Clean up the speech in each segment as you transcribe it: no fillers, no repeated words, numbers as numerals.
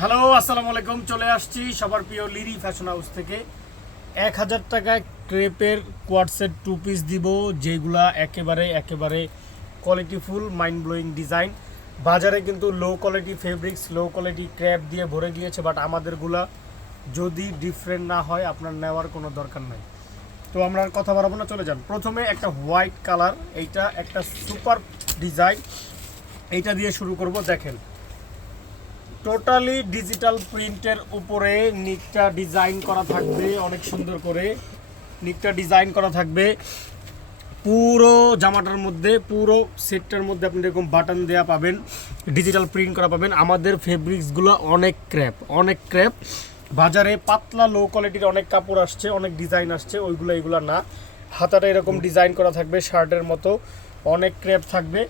Hello, আসসালামু আলাইকুম। চলে আসছি সবার প্রিয় লিরি ফ্যাশন হাউস থেকে 1000 টাকায় ক্রেপের কোয়ার্টসেট 2 পিস দিব, যেগুলা একেবারে কোয়ালিটিফুল, মাইন্ড ব্লোয়িং ডিজাইন। বাজারে কিন্তু low quality fabrics, low quality crap দিয়ে ভরে গিয়েছে, বাট আমাদেরগুলা যদি ডিফারেন্ট না হয় আপনার নেওয়ার কোনো দরকার নাই। তো আমরা আর কথা বাড়াবো না, চলে যান। প্রথমে একটা হোয়াইট কালার, এইটা একটা সুপার ডিজাইন, এইটা দিয়ে শুরু করব। দেখেন, টোটালি ডিজিটাল প্রিন্টের উপরে নিকটা ডিজাইন করা থাকবে, অনেক সুন্দর করে নিকটা ডিজাইন করা থাকবে। পুরো জামাটার মধ্যে, পুরো সেটটার মধ্যে আপনি এরকম বাটন দেওয়া পাবেন, ডিজিটাল প্রিন্ট করা পাবেন। আমাদের ফেব্রিক্সগুলো অনেক ক্র্যাপ। বাজারে পাতলা লো কোয়ালিটির অনেক কাপড় আসছে, অনেক ডিজাইন আসছে, এগুলো না। হাতাটা এরকম ডিজাইন করা থাকবে শার্টের মতো, অনেক ক্র্যাপ থাকবে।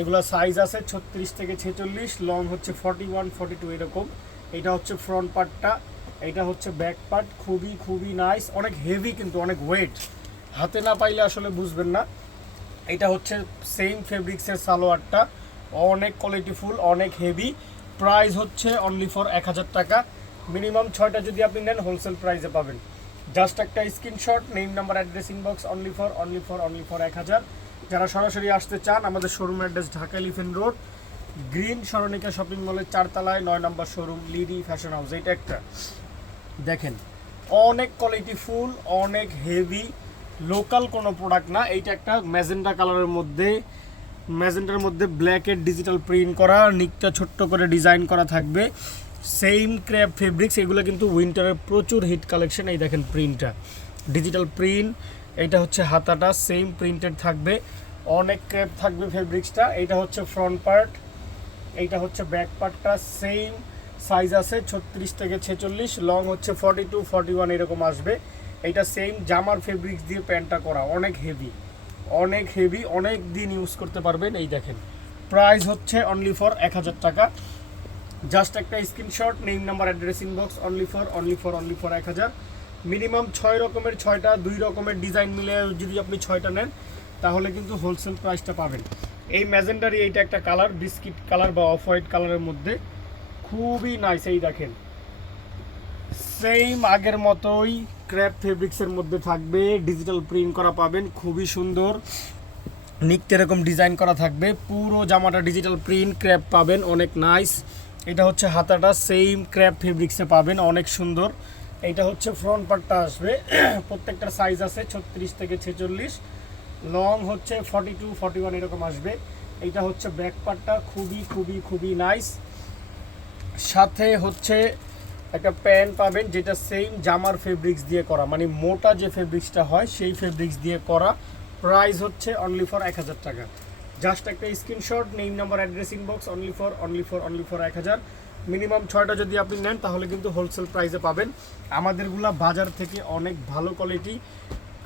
এগুলো সাইজ আছে 36 থেকে 46, লং হচ্ছে 41, 42 এরকম। এটা হচ্ছে ফ্রন্ট পার্টটা, এটা হচ্ছে ব্যাক পার্ট। খুবই নাইস, অনেক হেভি কিন্তু অনেক ওয়েট, হাতে না পাইলে আসলে বুঝবেন না। এটা হচ্ছে সেম ফেব্রিক্সের সালোয়ারটা, অনেক কোয়ালিটিফুল, অনেক হেভি। প্রাইস হচ্ছে অনলি ফর 1000 টাকা। মিনিমাম 6টা যদি আপনি নেন হোলসেল প্রাইসে পাবেন। জাস্ট একটা screenshot, name number address inbox, only for 1000। যারা সরাসরি আসতে চান, আমাদের showroom address Dhaka elephant road, green সরণিকা শপিং মলের 4 তলায় 9 নম্বর শোরুম, লিডি ফ্যাশন হাউস। এটা একটা দেখেন, অনেক কোয়ালিটিফুল, অনেক হেভি, লোকাল কোনো প্রোডাক্ট না। এইটা একটা ম্যাজেন্টা কালারের মধ্যে, ম্যাজেন্টার মধ্যে ব্ল্যাকের ডিজিটাল প্রিন্ট করা, নিকটা ছোট্ট করে ডিজাইন করা থাকবে, সেম ক্র্যাপ ফেব্রিক্স। এগুলো কিন্তু উইন্টারের প্রচুর হিট কালেকশন। এই দেখেন প্রিন্টটা, ডিজিটাল প্রিন্ট। এইটা হচ্ছে হাতাটা, সেম প্রিন্টেড থাকবে, অনেক ক্র্যাপ থাকবে ফেব্রিক্সটা। এইটা হচ্ছে ফ্রন্ট পার্ট, এইটা হচ্ছে ব্যাক পার্টটা। সেম সাইজ আছে 36 থেকে 46, লং হচ্ছে 42, 41 এরকম আসবে। এইটা সেম জামার ফেব্রিক্স দিয়ে প্যান্টটা করা, অনেক হেভি, অনেক দিন ইউজ করতে পারবেন। এই দেখেন, প্রাইস হচ্ছে অনলি ফর 1000 টাকা। জাস্ট একটা screenshot, name number address inbox, only for 1000। Minimum 6 রকমের 6টা, 2 রকমের ডিজাইন মিলে যদি আপনি 6টা নেন তাহলে কিন্তু হোলসেল প্রাইসটা পাবেন। এই ম্যাজেন্টারি, এইটা একটা কালার, বিস্কিট কালার বা অফ হোয়াইট কালারের মধ্যে, খুবই নাইস। এই দেখেন, সেম আগের মতোই ক্র্যাপ ফেব্রিক্সের মধ্যে থাকবে, ডিজিটাল প্রিন্ট করা পাবেন, খুবই সুন্দর। নিকটা এরকম ডিজাইন করা থাকবে, পুরো জামাটা ডিজিটাল প্রিন্ট ক্র্যাপ পাবেন, অনেক নাইস। এটা হচ্ছে হাতাটা, সেম ক্র্যাপ ফেব্রিক্সে পাবেন, অনেক সুন্দর। এইটা হচ্ছে ফ্রন্ট পার্টটা আসবে, প্রত্যেকটার সাইজ আছে 36 থেকে 46, লং হচ্ছে 42, 41 এরকম আসবে। এইটা হচ্ছে ব্যাক পার্টটা, খুবই নাইস। সাথে হচ্ছে একটা প্যান্ট পাবেন, যেটা সেম জামার ফেব্রিক্স দিয়ে করা, মানে মোটা যে ফেব্রিক্সটা হয় সেই ফেব্রিক্স দিয়ে করা। প্রাইস হচ্ছে অনলি ফর 1000 টাকা। জাস্ট একটা screenshot, name number address inbox, only for 1000। Minimum 6টা যদি আপনি নেন তাহলে কিন্তু হোলসেল প্রাইসে পাবেন। আমাদেরগুলা বাজার থেকে অনেক ভালো কোয়ালিটি,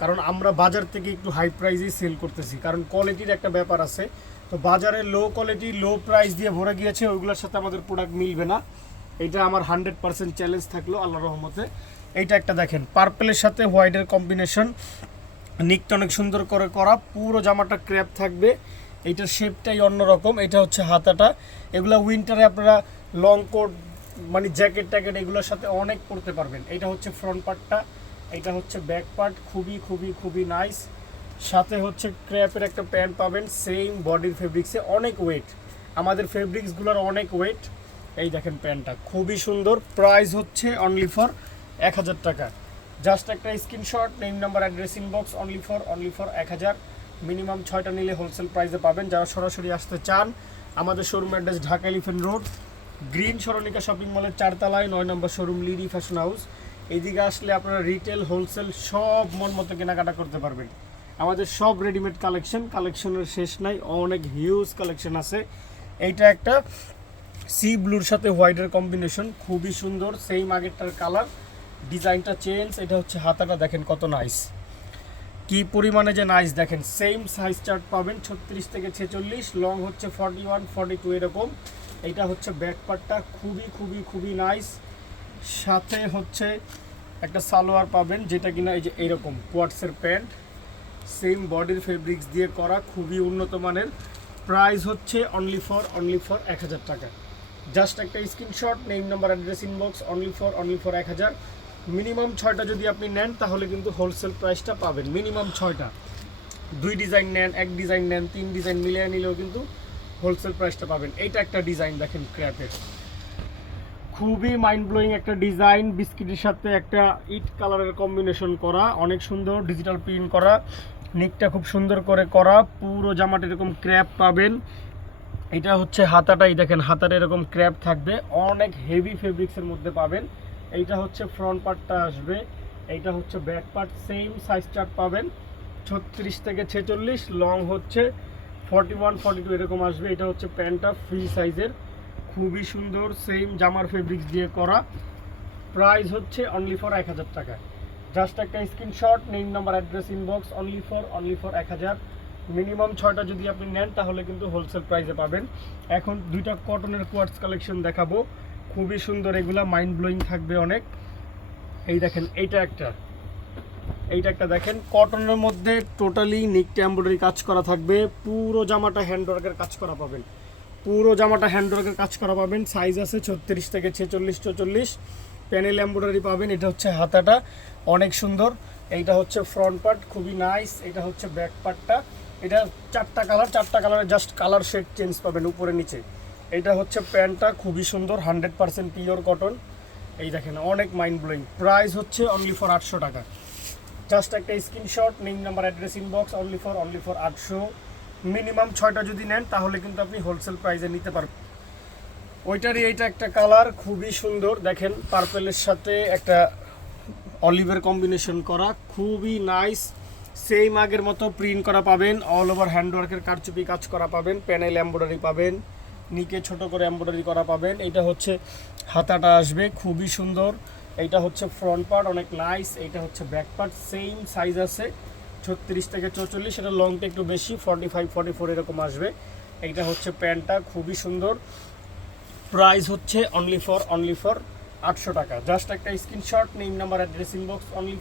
কারণ আমরা বাজার থেকে একটু হাই প্রাইসেই সেল করতেছি, কারণ কোয়ালিটির একটা ব্যাপার আছে। তো বাজারে লো কোয়ালিটি, লো প্রাইস দিয়ে ভরে গিয়েছে, ওইগুলোর সাথে আমাদের প্রোডাক্ট মিলবে না। এটা আমার 100% চ্যালেঞ্জ থাকলো আল্লাহর রহমতে। এইটা একটা দেখেন, পার্পেলের সাথে হোয়াইটের কম্বিনেশন, নিকটা অনেক সুন্দর করে করা, পুরো জামাটা ক্র্যাপ থাকবে। এইটার শেপটাই অন্যরকম। এটা হচ্ছে হাতাটা, এগুলো উইন্টারে আপনারা লং কোট, মানে জ্যাকেট ট্যাকেট এগুলোর সাথে অনেক পরতে পারবেন। এটা হচ্ছে ফ্রন্ট পার্টটা, এটা হচ্ছে ব্যাক পার্ট, খুবই নাইস। সাথে হচ্ছে ক্র্যাপের একটা প্যান্ট পাবেন, সেম বডির ফেব্রিক্সে, অনেক ওয়েট। আমাদের ফেব্রিক্সগুলোর অনেক ওয়েট। এই দেখেন প্যান্টটা খুবই সুন্দর। প্রাইস হচ্ছে অনলি ফর 1000 টাকা। জাস্ট একটা screenshot, name number address inbox, only for 1000। Minimum 6টা নিলে হোলসেল প্রাইসে পাবেন। যারা সরাসরি আসতে চান, আমাদের showroom address Dhaka elephant road, green সরণিকা শপিং মলের 4 তলায় 9 নম্বর শোরুম, লিডি ফ্যাশন হাউস। এইদিকে আসলে আপনারা রিটেল, হোলসেল সব মন মতো কেনাকাটা করতে পারবেন। আমাদের সব রেডিমেড কালেকশনের শেষ নাই, অনেক হিউজ কালেকশন আছে। এইটা একটা সি ব্লুর সাথে হোয়াইটের কম্বিনেশন, খুবই সুন্দর, সেম আগেরটার কালার, ডিজাইনটা চেঞ্জ। এটা হচ্ছে হাতাটা, দেখেন কত নাইস, কি পরিমাণে যে নাইস। দেখেন সেম সাইজ চার্ট পাবেন 36 থেকে 46, লং হচ্ছে 41, 42 এরকম। এইটা হচ্ছে ব্যাক পার্টটা, খুবই নাইস। সাথে হচ্ছে একটা সালোয়ার পাবেন, যেটা কিনা এই যে এইরকম কোয়ার্টসের প্যান্ট, সেম বডির ফেব্রিক্স দিয়ে করা, খুবই উন্নত মানের। প্রাইস হচ্ছে অনলি ফর 1000 টাকা। জাস্ট একটা screenshot, name number address inbox, only for 1000। Minimum 6টা যদি আপনি নেন তাহলে কিন্তু হোলসেল প্রাইসটা পাবেন। মিনিমাম 6টা, 2 ডিজাইন নেন, 1 ডিজাইন নেন, 3 ডিজাইন মিলিয়ে নিলেও কিন্তু হোলসেল প্রাইসটা পাবেন। এইটা একটা ডিজাইন দেখেন ক্র্যাপের, খুবই মাইন্ড ব্লোয়িং একটা ডিজাইন, বিস্কিটের সাথে একটা ইট কালারের কম্বিনেশন করা, অনেক সুন্দর ডিজিটাল প্রিন্ট করা, নিকটা খুব সুন্দর করে করা, পুরো জামাটা এরকম ক্র্যাপ পাবেন। এটা হচ্ছে হাতাটাই দেখেন, হাতাটা এরকম ক্র্যাপ থাকবে, অনেক হেভি ফেব্রিক্সের মধ্যে পাবেন। এইটা হচ্ছে ফ্রন্ট পার্টটা আসবে, এইটা হচ্ছে back part, same size chart পাবেন 36 থেকে 46, লং হচ্ছে 41 42 এরকম আসবে। এটা হচ্ছে প্যান্টটা ফ্রি সাইজের, খুবই সুন্দর, সেম জামার ফেব্রিক্স দিয়ে করা। প্রাইস হচ্ছে অনলি ফর 1000 টাকা। জাস্ট একটা screenshot, name number address inbox, only for 1000। Minimum 6টা যদি আপনি নেন তাহলে কিন্তু হোলসেল প্রাইসে পাবেন। এখন 2টা কটনের কোয়ার্টস কালেকশন দেখাবো, খুবই সুন্দর, এগুলা মাইন্ড ব্লোয়িং থাকবে অনেক। এই দেখেন এইটা একটা দেখেন কটনের মধ্যে টোটালি নিকটা এমব্রয়ডারি কাজ করা থাকবে, পুরো জামাটা হ্যান্ডওয়ার্কের কাজ করা পাবেন, পুরো জামাটা হ্যান্ডওয়ার্কের কাজ করা পাবেন। সাইজ আছে 36 থেকে 46 44, প্যানেল এমব্রয়ডারি পাবেন। এটা হচ্ছে হাতাটা, অনেক সুন্দর। এইটা হচ্ছে ফ্রন্ট পার্ট, খুবই নাইস। এটা হচ্ছে ব্যাক পার্টটা, এটা 4টা কালারে জাস্ট কালার শেড চেঞ্জ পাবেন উপরে নিচে। এটা হচ্ছে প্যান্টটা, খুবই সুন্দর, 100% পিওর কটন। এই দেখেন অনেক মাইন্ড ব্লোয়িং। প্রাইস হচ্ছে অনলি ফর 800 টাকা। জাস্ট একটা screenshot, name number address inbox, only for 800। Minimum 6টা যদি নেন তাহলে কিন্তু আপনি হোলসেল প্রাইসে নিতে পারবেন। ওইটারই এইটা একটা কালার, খুবই সুন্দর, দেখেন পার্পেলের সাথে একটা অলিভের কম্বিনেশন করা, খুবই নাইস। সেম আগের মতো প্রিন্ট করা পাবেন, অল ওভার হ্যান্ডওয়ার্কের কারচুপি কাজ করা পাবেন, প্যানেল এমব্রয়ডারি পাবেন, নিকে ছোট করে এমব্রয়ডারি করা পাবেন। এটা হচ্ছে হাতাটা আসবে, খুবই সুন্দর। এইটা হচ্ছে ফ্রন্ট পার্ট, অনেক নাইস। এইটা হচ্ছে ব্যাক পার্ট, সেম সাইজ আছে 36 থেকে 44, এটা লংটা একটু বেশি 45 44 এরকম আসবে। এইটা হচ্ছে প্যান্টটা, খুবই সুন্দর। প্রাইস হচ্ছে অনলি ফর 800 টাকা। জাস্ট একটা screenshot, name number address inbox, only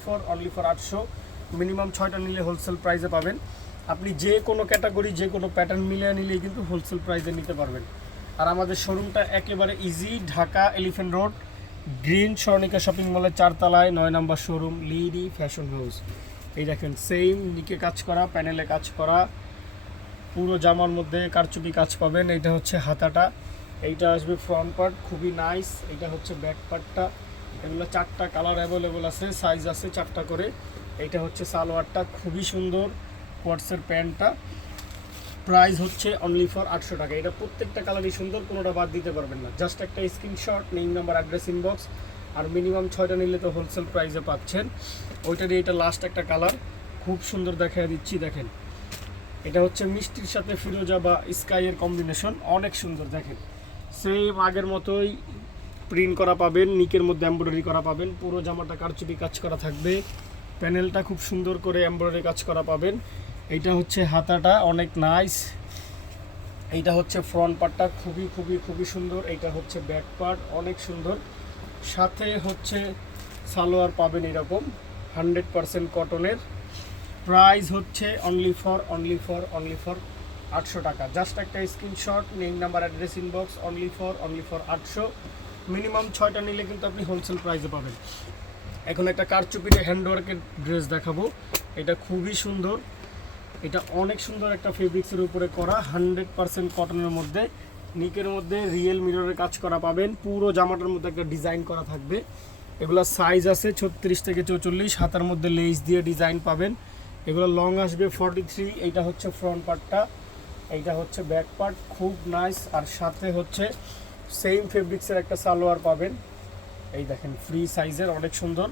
for 800। Minimum 6টা নিলে হোলসেল প্রাইসে পাবেন। আপনি যে কোনো ক্যাটাগরি, যে কোনো প্যাটার্ন মিলিয়ে নিলেই কিন্তু হোলসেল প্রাইসে নিতে পারবেন। আর আমাদের শোরুমটা একেবারে easy, Dhaka elephant road, green Swarnika shopping মলের 4 তলায় 9 নম্বর শোরুম, লিডি ফ্যাশন হাউস। এই দেখেন সেম নিকে কাজ করা, প্যানেলে কাজ করা, পুরো জামার মধ্যে কারচুপি কাজ পাবেন। এইটা হচ্ছে হাতাটা, এইটা আসবে ফ্রন্ট পার্ট, খুবই নাইস। এইটা হচ্ছে ব্যাক পার্টটা। এগুলো 4টা কালার অ্যাভেলেবল আছে, সাইজ আছে 4টা করে। এইটা হচ্ছে সালোয়ারটা, খুবই সুন্দর, কোয়ার্টসের প্যান্টটা। প্রাইস হচ্ছে অনলি ফর 800 টাকা। এটা প্রত্যেকটা কালারই সুন্দর, কোনোটা বাদ দিতে পারবেন না। জাস্ট একটা screenshot, name number address inbox, আর মিনিমাম 6টা নিলে তো হোলসেল প্রাইসে পাচ্ছেন। ওইটারই এটা লাস্ট একটা কালার, খুব সুন্দর দেখাই দিচ্ছি, দেখেন। এটা হচ্ছে মিষ্টির সাথে ফিরোজা বা স্কাইয়ের কম্বিনেশন, অনেক সুন্দর। দেখেন সেম আগের মতোই প্রিন্ট করা পাবেন, নিকের মধ্যে এমব্রয়ডারি করা পাবেন, পুরো জামাটা কারচুপি কাজ করা থাকবে, প্যানেলটা খুব সুন্দর করে এমব্রয়ডারি কাজ করা পাবেন। এইটা হচ্ছে হাতাটা, অনেক নাইস। এইটা হচ্ছে ফ্রন্ট পার্টটা, খুবই সুন্দর। এইটা হচ্ছে ব্যাক পার্ট, অনেক সুন্দর। সাথে হচ্ছে সালোয়ার পাবেন এরকম 100% কটনের। প্রাইস হচ্ছে অনলি ফর 800 টাকা। জাস্ট একটা screenshot, name number address inbox, only for 800। Minimum 6টা নিলে কিন্তু আপনি হোলসেল প্রাইসে পাবেন। এখন একটা কারচুপিতে হ্যান্ডওয়ার্কের ড্রেস দেখাবো, এটা খুবই সুন্দর। এটা অনেক সুন্দর একটা ফেব্রিক্সের উপরে করা, 100% কটনের মধ্যে, নিকের মধ্যে রিয়েল মিররের কাজ করা পাবেন, পুরো জামাটার মধ্যে একটা ডিজাইন করা থাকবে। এগুলো সাইজ আছে 36 থেকে 44, হাতার মধ্যে লেস দিয়ে ডিজাইন পাবেন। এগুলো লং আসবে 43। এইটা হচ্ছে ফ্রন্ট পার্টটা, এইটা হচ্ছে ব্যাক পার্ট, খুব নাইস। আর সাথে হচ্ছে সেম ফেব্রিক্সের একটা সালোয়ার পাবেন, এই দেখেন ফ্রি সাইজের, অনেক সুন্দর।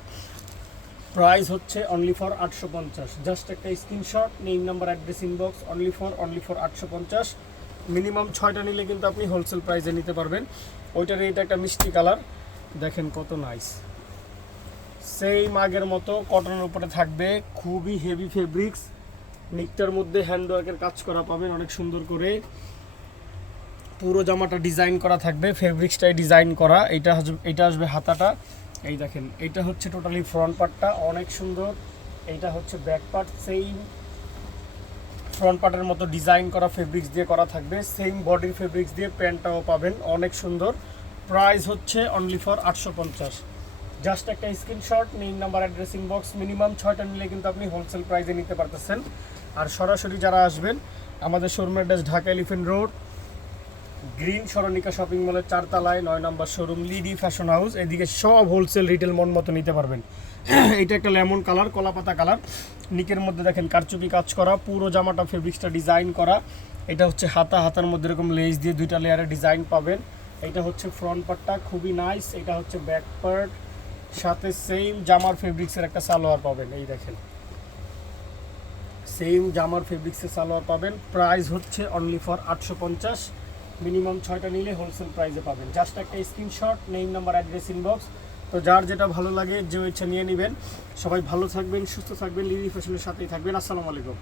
প্রাইস হচ্ছে অনলি ফর 850। জাস্ট একটা screenshot, name number address inbox, only for 850। Minimum 6টা নিলে কিন্তু আপনি হোলসেল প্রাইসে নিতে পারবেন। ওইটার এটা একটা মিষ্টি কালার, দেখেন কত নাইস। সেম আগের মতো কটনের উপরে থাকবে, খুবই হেভি ফেব্রিক্স, নিকটার মধ্যে হ্যান্ডওয়ার্কের কাজ করা পাবেন অনেক সুন্দর করে, পুরো জামাটা ডিজাইন করা থাকবে, ফেব্রিক্সটাই ডিজাইন করা। এইটা আসবে হাতাটা, এই দেখেন। এইটা হচ্ছে টোটালি ফ্রন্ট পার্টটা, অনেক সুন্দর। এইটা হচ্ছে ব্যাক পার্ট, সেম ফ্রন্ট পার্টের মতো ডিজাইন করা ফেব্রিক্স দিয়ে করা থাকবে, সেম বডির ফেব্রিক্স দিয়ে প্যান্টটাও পাবেন, অনেক সুন্দর। প্রাইস হচ্ছে অনলি ফর 850। জাস্ট একটা screenshot, name number, address, inbox, minimum 6টা নিলে কিন্তু আপনি হোলসেল প্রাইসে নিতে পারতেছেন। আর সরাসরি যারা আসবেন, আমাদের শোরুমের address Dhaka elephant road, green সরণিকা শপিং মলের 4 তলায় 9 নম্বর শোরুম, লিডি ফ্যাশন হাউস। এদিকে সব হোলসেল রিটেল মন মতো নিতে পারবেন। এটা একটা লেমন কালার, কলাপাতা কালার, নিকের মধ্যে দেখেন কারচুপি কাজ করা, পুরো জামাটা ফেব্রিক্সটা ডিজাইন করা। এটা হচ্ছে হাতার মধ্যে এরকম লেস দিয়ে 2টা লেয়ারে ডিজাইন পাবেন। এটা হচ্ছে ফ্রন্ট পার্টটা, খুবই নাইস। এটা হচ্ছে ব্যাক পার্ট, সাথে সেম জামার ফেব্রিক্সের একটা সালোয়ার পাবেন। এই দেখেন সেম জামার ফেব্রিক্সের সালোয়ার পাবেন। প্রাইস হচ্ছে অনলি ফর 850। মিনিমাম 6টা নিলে হোলসেল প্রাইসে পাবেন। জাস্ট একটা screenshot, name number, address, inbox. তো যার যেটা ভালো লাগে যে ইচ্ছা নিয়ে নেবেন। সবাই ভালো থাকবেন, সুস্থ থাকবেন, লিলি ফ্যাশনের সাথেই থাকবেন। আসসালামু আলাইকুম।